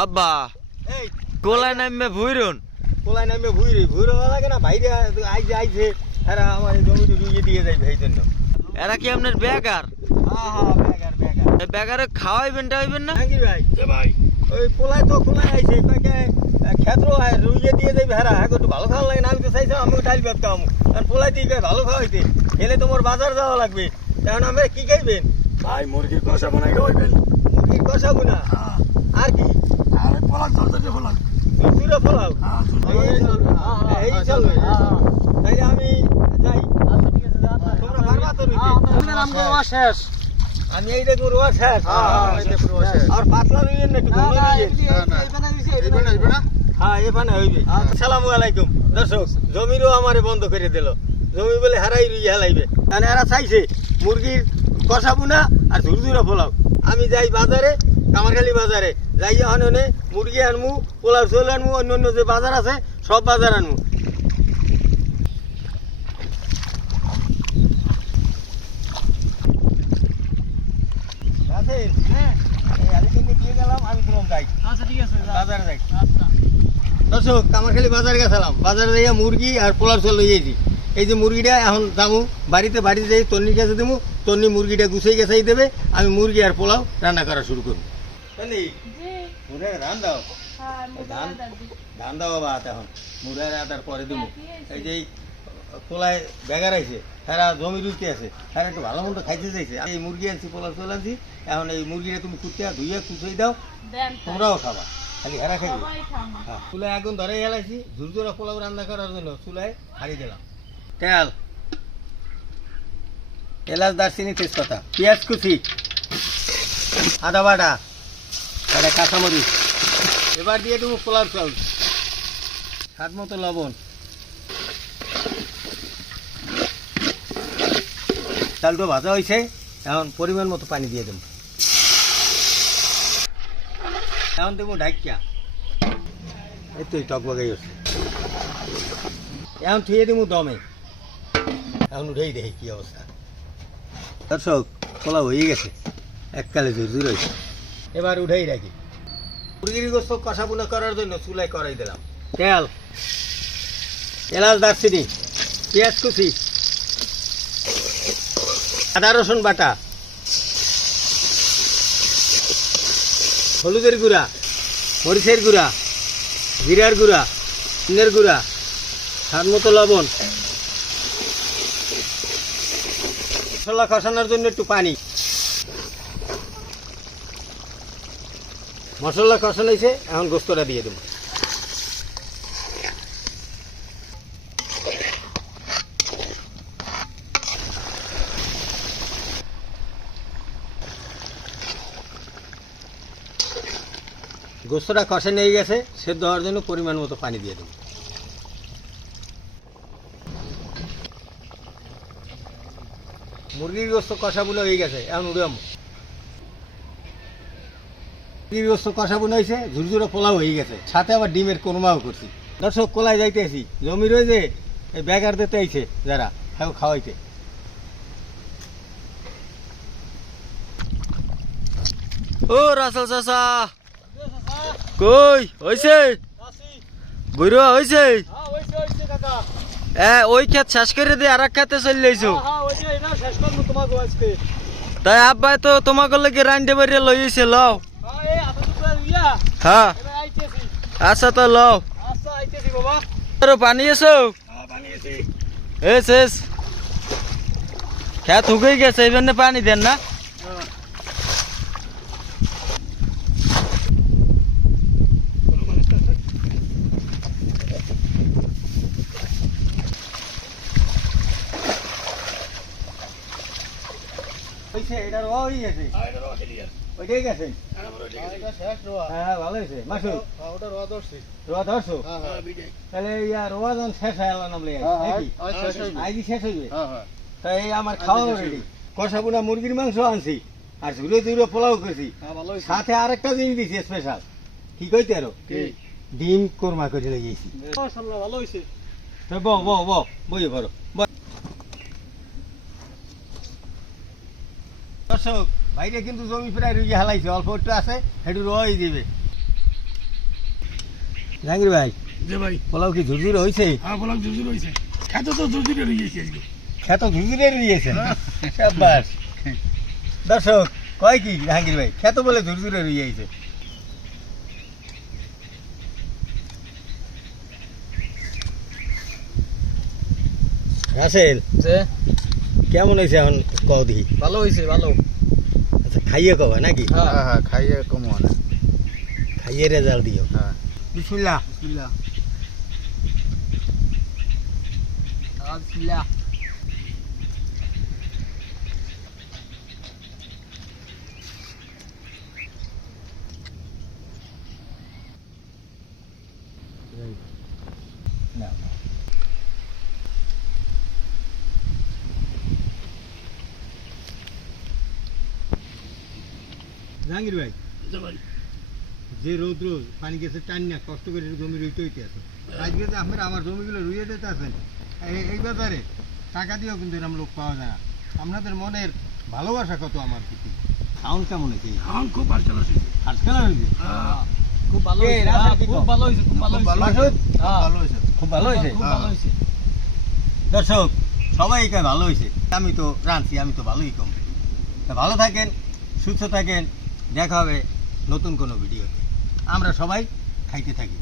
আব্বা এই কোলায় নামবে ভুইরুন কোলায় নামে ভুইরো লাগে না ভাইরে আইছে এরা আমার জমি রুইয়ে দিয়ে যাইবে এই জন্য। এরা কি আপনার বেকার? হ্যাঁ বেগার এই বেকারে খাওয়াইবেন টাইবেন না? কি ভাই ভাই ওই কোলায় তো কোলায় আইছে তাকে ক্ষেত্র রুইয়ে দিয়ে যাইবে হেরা হ্যাঁ একটু ভালো খাওয়া লাগে না। আমি তো চাইছিলাম আমি ডাইল ভাত খাওয়াবো আর পোলায় দিয়ে ভালো খাওয়াইতে খেলে তোমার বাজার যাওয়া লাগবে। এখন আমরা কি খাইবেন? ভাই মুরগির কষা বানাই খাওয়াইবেন। মুরগির কষাবো না আর কি? আর পোলাক চলতে পোলাক দূরে ফলাও এই চলবে তাইলে আমি যাই। তোমরা পারবা তো রুইতে? শেষ আমি এইটা করবো শেষ আর পাতলা রুইয়েন না একটু ঘন রুইয়েন। হ্যাঁ এখানে হইবে। আসসালামু আলাইকুম দর্শক। জমিরও আমারে বন্ধ করে দিল, জমি বলে হারাই রুই হেলাইবে। মানে এরা চাইছে মুরগির কষাবো না আর ঝুরঝুরা পোলাও। আমি যাই বাজারে, কামারখালি বাজারে যাই এখন মুরগি আনমু, পোলাও চলে আনমু, অন্য অন্য যে বাজার আছে সব বাজার আনমু। দর্শক কামারখালি বাজারে গেছিলাম, বাজারে যাইয়া মুরগি আর পোলাও চাল লইয়েছি। এই যে মুরগিটা এখন যাবো বাড়িতে যাই তন্নির কাছে দেবো, তন্নি মুরগিটা গুছাই গেছাই দেবে, আমি মুরগি আর পোলাও রান্না করা শুরু করবো। ধান দাও, ধান দাও বাবা এখন মুরার আদার পরে দেবো। এই যে পোলায় বেগার আইছে, তারা জমি রুইতে আছে, তারা একটু ভালো মন্দ খাইতে চাইছে। এই মুরগি আনছি, পোলাও চলে আনছি। এখন এই মুরগিটা তুমি কুটিয়া ধুইয়া কুচাই দাও, তোমরাও খাবা, খালি হেরা খাইবে। হ্যাঁ চুলায় আগুন ধরে গেলাইছি, ঝুরঝুরা পোলাও রান্না করার জন্য চুলায় হারিয়ে দিলাম। তেল, এলাচ, দারচিনি, তেজপাতা, পেঁয়াজ কুচি, আদা বাটা, আর কাঁচামরিচ। এবার দিয়ে দেবো পোলাও চাল, স্বাদ মতো লবণ। চালটা ভাজা হয়েছে, এখন পরিমাণ মতো পানি দিয়ে দেবো। এখন দেবো ঢাকিয়া, এই তো টকবগাই হচ্ছে। এখন থুয়ে দেবো দমে, এখন উঠেই দেখি কি অবস্থা। দর্শক পোলাও হয়ে গেছে, এককালে জোর হয়েছে। এবার উঠেই রাখি। মুরগির গোস্ত কষা বুনা করার জন্য চুলায় করাই দিলাম। তেল, এলাচ, দারচিনি, পেঁয়াজ কুচি, আদা রসুন বাটা, হলুদের গুঁড়া, মরিচের গুঁড়া, জিরার গুঁড়া, ধনের গুঁড়া, স্বাদ মতো লবণ, মশলা কষানোর জন্য একটু পানি। মশলা কষানো হয়েছে, এখন গোস্তটা দিয়ে দেবো। গোস্তটা কষে নিয়ে গেছে, সেদ্ধ হওয়ার জন্য পরিমাণ মতো পানি দিয়ে দেবো। মুরগির গোস্ত কষা বুনা হয়ে গেছে, এখন উড়াম। মুরগির গোস্ত কষা বুনা হয়েছে, ঝুরঝুরা পোলাও হয়ে গেছে, সাথে আবার ডিমের কোরমাও করছি। দর্শক কোলায় যাইতে আসি, জমি রয়েছে এই বেগার দিতে আইছে যারা, হ্যাঁ খাওয়াইতে। ও রাসেল চাচা কই হইছে? বুড়ো হইছে? ওই ক্ষেত শেষ করে দিয়ে আর এক খেতে চলে যাইছো? তাই আব্বাই তো তোমাকে লাগে রান্ডে বাড়িয়ে লইছে, লও। হ্যাঁ আচ্ছা তো লও। পানি এসো এস খেত হুকে গেছে, এবার পানি দেন না? এটা রোয়া হয়ে গেছে, ওইটাই গেছে। হ্যাঁ ভালো হয়েছে মাসুদ, রোয়া ধরছো? তাহলে রোয়া যখন শেষ হয়ে গেল নামলে আজই শেষ হইবে। তাই আমার খাওয়া রেডি। কষা বুনা মুরগির মাংস আনছি আর ঝুড়ো ঝুড়ো পোলাও করছি, সাথে আরেকটা জিনিস দিছি স্পেশাল। কি কইতে আরো ডিম কোরমা করে লেগেছি। ভালো হয়েছে। বই ভরো। দর্শক বাইরে কিন্তু জমি প্রায় রুগী হালাইছে, অল্প একটু আছে, সেটু রোয়াই দিবে। জাহাঙ্গীর ভাই যে ভাই পোলাও কি ঝুরঝুরে হয়েছে? হ্যাঁ বলাম জুজুর হয়েছে খেতে তো জুজুরে রয়ে গেছে আজকে খেত ঝুরঝুরে রয়েছেন সাব্বাস দর্শক কয় কি জাহাঙ্গীর ভাই খেত বলে ঝুরঝুরে রয়েছে রাসেল যে কেমন হয়েছে এখন কও দেখি ভালো হয়েছে ভালো। আচ্ছা খাইয়ে কবা নাকি হ্যাঁ খাইয়ে কম হয় না খাইয়ে রেজাল্ট দিও হ্যাঁ বিসমিল্লাহ বিসমিল্লাহ। বিসমিল্লাহ। না জাহাঙ্গীর ভাই যে ভাই যে রৌদ্র পানি গেছে টান না কষ্ট করে জমি রুইতে হইতে আছে আজকে যে আপনারা আমার জমিগুলো রুইয়ে দিতে আছেন এই ব্যাপারে টাকা দিয়েও কিন্তু এরকম লোক পাওয়া যায় না আপনাদের মনের ভালোবাসা কত আমার প্রতি সাউন্ড কেমন হয়েছে এখন খুব আজকাল আছে আজকাল হয়েছে খুব ভালো কে, হয়েছে। রাসেল হ্যাঁ, কি খুব কও? ভালো হয়েছে খুব ভালো হয়েছে। মাসুদ? হ্যাঁ, ভালো হয়েছে খুব ভালো হয়েছে খুব ভালো হয়েছে। দর্শক সবাই এখানে ভালো হয়েছে আমি তো রাঁধছি আমি তো ভালোই কম তা ভালো থাকেন সুস্থ থাকেন দেখা হবে নতুন কোনো ভিডিওতে আমরা সবাই খাইতে থাকি